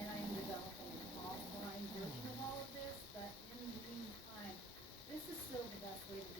and I am developing an offline version of all of this, but in the meantime, this is still the best way to do